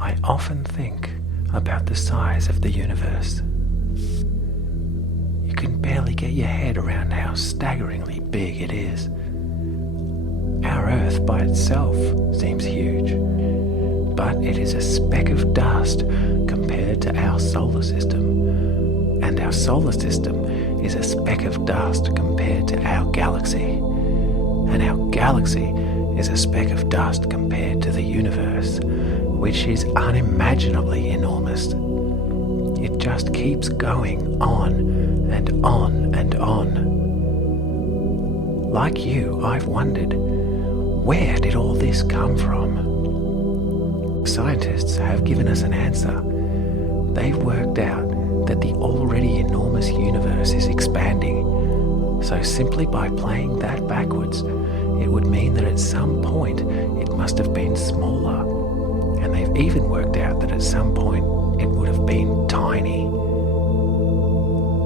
I often think about the size of the universe. You can barely get your head around how staggeringly big it is. Our Earth by itself seems huge, but it is a speck of dust compared to our solar system, and our solar system is a speck of dust compared to our galaxy, and our galaxy is a speck of dust compared to the universe, which is unimaginably enormous. It just keeps going on and on and on. Like you, I've wondered, where did all this come from? Scientists have given us an answer. They've worked out that the already enormous universe is expanding. So simply by playing that backwards, it would mean that at some point it must have been smaller. And they've even worked out that at some point it would have been tiny.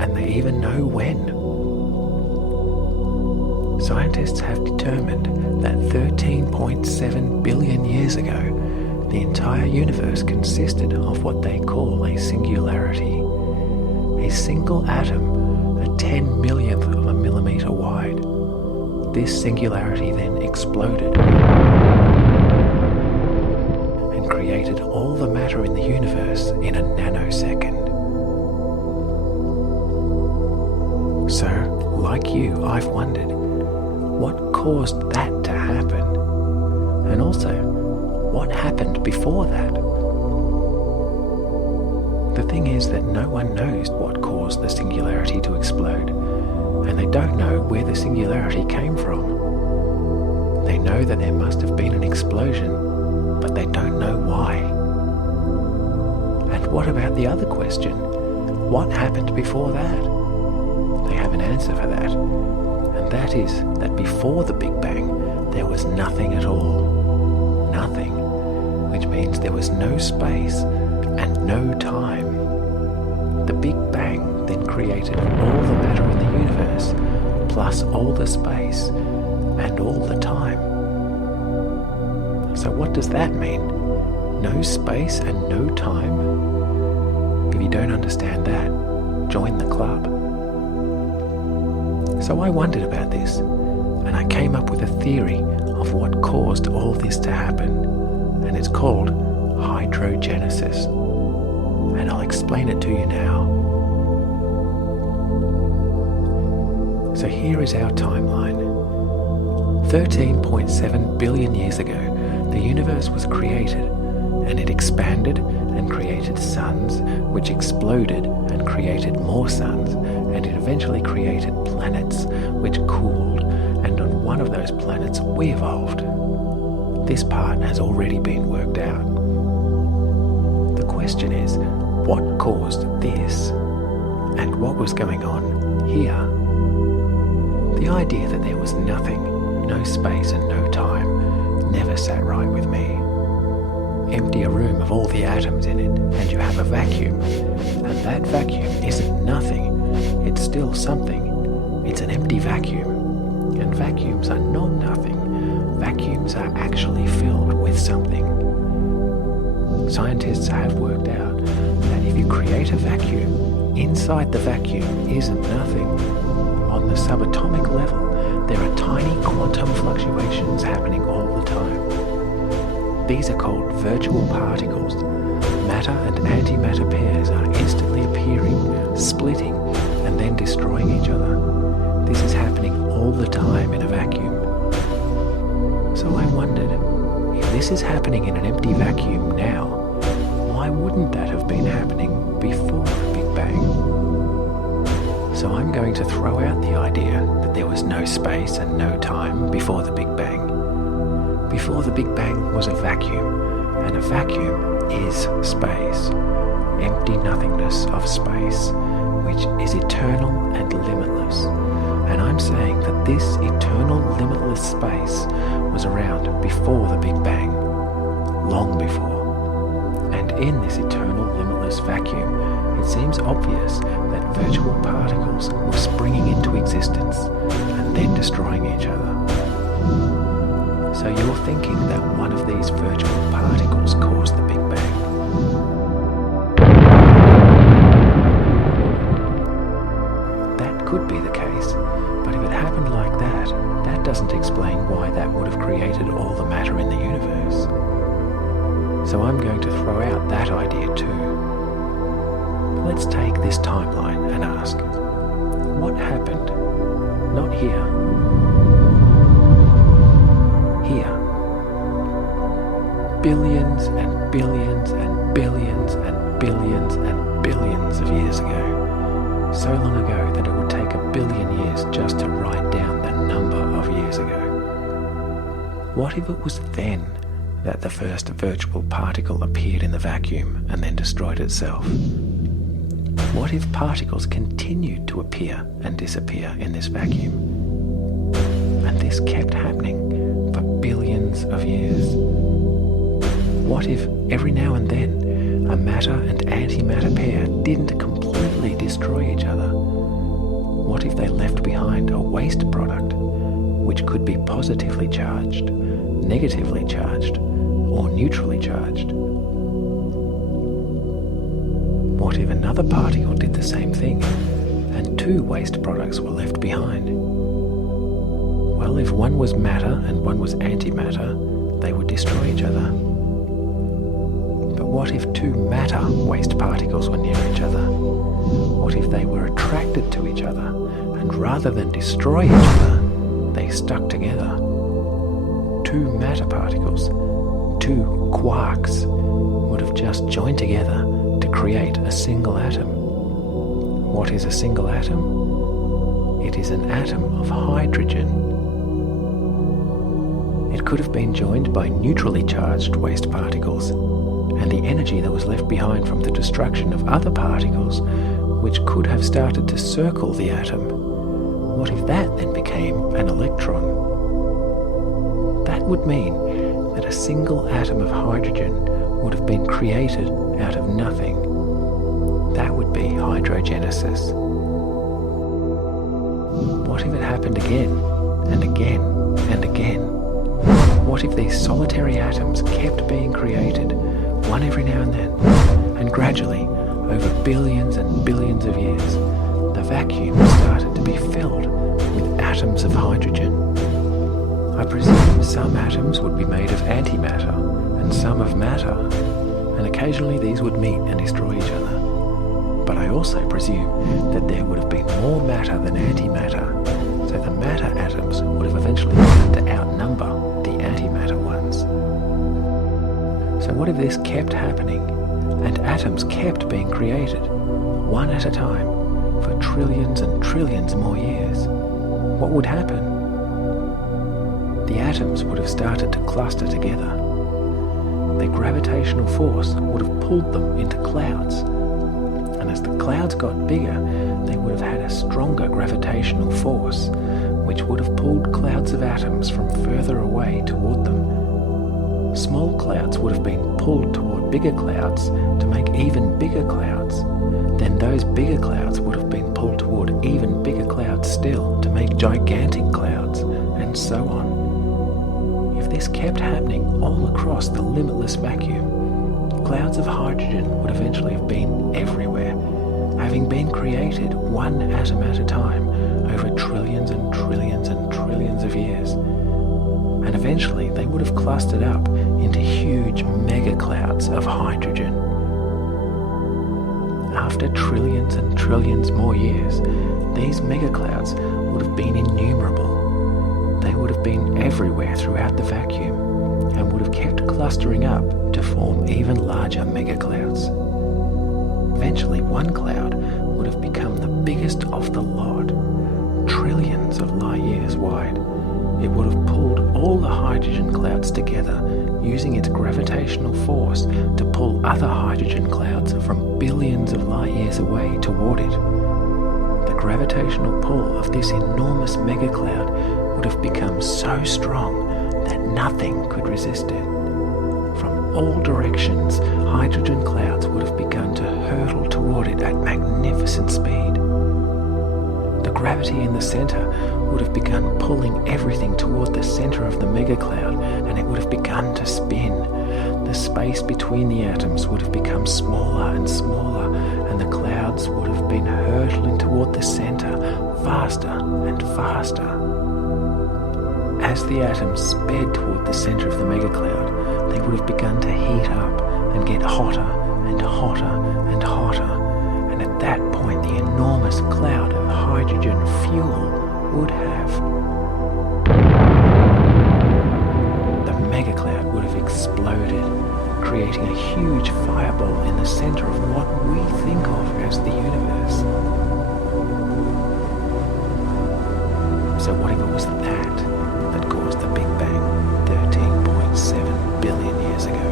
And they even know when. Scientists have determined that 13.7 billion years ago, the entire universe consisted of what they call a singularity. A single atom, a 10 millionth of a millimeter wide. This singularity then exploded and created all the matter in the universe in a nanosecond. So, like you, I've wondered, what caused that to happen? And also, what happened before that? The thing is that no one knows what caused the singularity to explode, and they don't know where the singularity came from. They know that there must have been an explosion, but they don't know why. And what about the other question? What happened before that? They have an answer for that, and that is that before the Big Bang, there was nothing at all. Nothing, which means there was no space and no time. The Big Bang then created all the matter in the universe, plus all the space and all the time. So what does that mean? No space and no time? If you don't understand that, join the club. So I wondered about this, and I came up with a theory of what caused all this to happen, and it's called Hydrogenesis. And I'll explain it to you now. So here is our timeline. 13.7 billion years ago, the universe was created, and it expanded and created suns, which exploded and created more suns, and it eventually created planets, which cooled, and on one of those planets we evolved. This part has already been worked out. The question is, what caused this? And what was going on here? The idea that there was nothing, no space and no time, never sat right with me. Empty a room of all the atoms in it, and you have a vacuum. And that vacuum isn't nothing, it's still something. It's an empty vacuum. And vacuums are not nothing. Vacuums are actually filled with something. Scientists have worked out that if you create a vacuum, inside the vacuum isn't nothing. On the subatomic level, there are tiny quantum fluctuations happening all the time. These are called virtual particles. Matter and antimatter pairs are instantly appearing, splitting, and then destroying each other. This is happening all the time in a vacuum. So I wondered, if this is happening in an empty vacuum now, why wouldn't that have been happening before the Big Bang? So I'm going to throw out the idea that there was no space and no time before the Big Bang. Before the Big Bang was a vacuum, and a vacuum is space, empty nothingness of space, which is eternal and limitless. And I'm saying that this eternal limitless space was around before the Big Bang, long before. And in this eternal limitless vacuum, it seems obvious that virtual particles were springing into existence and then destroying each other. So you're thinking that one of these virtual particles caused the Big Bang. So I'm going to throw out that idea too. Let's take this timeline and ask, what happened? Not here. Here. Billions and billions and billions and billions and billions of years ago. So long ago that it would take 1 billion years just to write down the number of years ago. What if it was then that the first virtual particle appeared in the vacuum and then destroyed itself? What if particles continued to appear and disappear in this vacuum? And this kept happening for billions of years. What if every now and then a matter and antimatter pair didn't completely destroy each other? What if they left behind a waste product which could be positively charged, negatively charged, or neutrally charged? What if another particle did the same thing and 2 waste products were left behind? Well, if one was matter and one was antimatter, they would destroy each other. But what if 2 matter waste particles were near each other? What if they were attracted to each other and rather than destroy each other, they stuck together? 2 matter particles, 2 quarks, would have just joined together to create a single atom. What is a single atom? It is an atom of hydrogen. It could have been joined by neutrally charged waste particles, and the energy that was left behind from the destruction of other particles, which could have started to circle the atom. What if that then became an electron? That would mean that a single atom of hydrogen would have been created out of nothing. That would be hydrogenesis. What if it happened again and again and again? What if these solitary atoms kept being created, one every now and then, and gradually, over billions and billions of years, the vacuum started to be filled with atoms of hydrogen? I presume some atoms would be made of antimatter and some of matter, and occasionally these would meet and destroy each other. But I also presume that there would have been more matter than antimatter, so the matter atoms would have eventually begun to outnumber the antimatter ones. So what if this kept happening, and atoms kept being created, one at a time, for trillions and trillions more years? What would happen? The atoms would have started to cluster together. Their gravitational force would have pulled them into clouds. And as the clouds got bigger, they would have had a stronger gravitational force, which would have pulled clouds of atoms from further away toward them. Small clouds would have been pulled toward bigger clouds to make even bigger clouds. Then those bigger clouds would have been pulled toward even bigger clouds still to make gigantic clouds, and so on. If this kept happening all across the limitless vacuum, clouds of hydrogen would eventually have been everywhere, having been created one atom at a time over trillions and trillions and trillions of years. And eventually they would have clustered up into huge mega clouds of hydrogen. After trillions and trillions more years, these mega clouds would have been innumerable. They would have been everywhere throughout the vacuum and would have kept clustering up to form even larger mega clouds. Eventually, one cloud would have become the biggest of the lot, trillions of light years wide. It would have pulled all the hydrogen clouds together, using its gravitational force to pull other hydrogen clouds from billions of light years away toward it. The gravitational pull of this enormous mega cloud would have become so strong that nothing could resist it. From all directions, hydrogen clouds would have begun to hurtle toward it at magnificent speed. The gravity in the center would have begun pulling everything toward the center of the mega cloud, and it would have begun to spin. The space between the atoms would have become smaller and smaller, and the clouds would have been hurtling toward the center faster and faster. as the atoms sped toward the center of the megacloud, they would have begun to heat up and get hotter and hotter and hotter, and at that point the enormous cloud of hydrogen fuel would have. The megacloud would have exploded, creating a huge fireball in the center of what we think of as the universe. So what if it was that caused the Big Bang 13.7 billion years ago?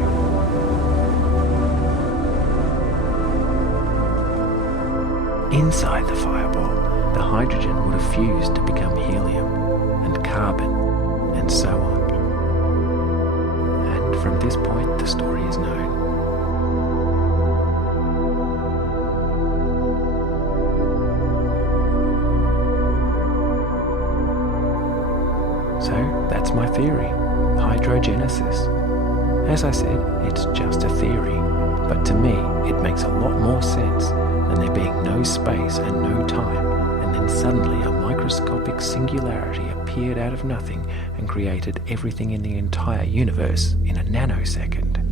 Inside the fireball, the hydrogen would have fused to become helium and carbon and so on. And from this point, the story is known. So that's my theory, hydrogenesis. As I said, it's just a theory, but to me it makes a lot more sense than there being no space and no time, and then suddenly a microscopic singularity appeared out of nothing and created everything in the entire universe in a nanosecond.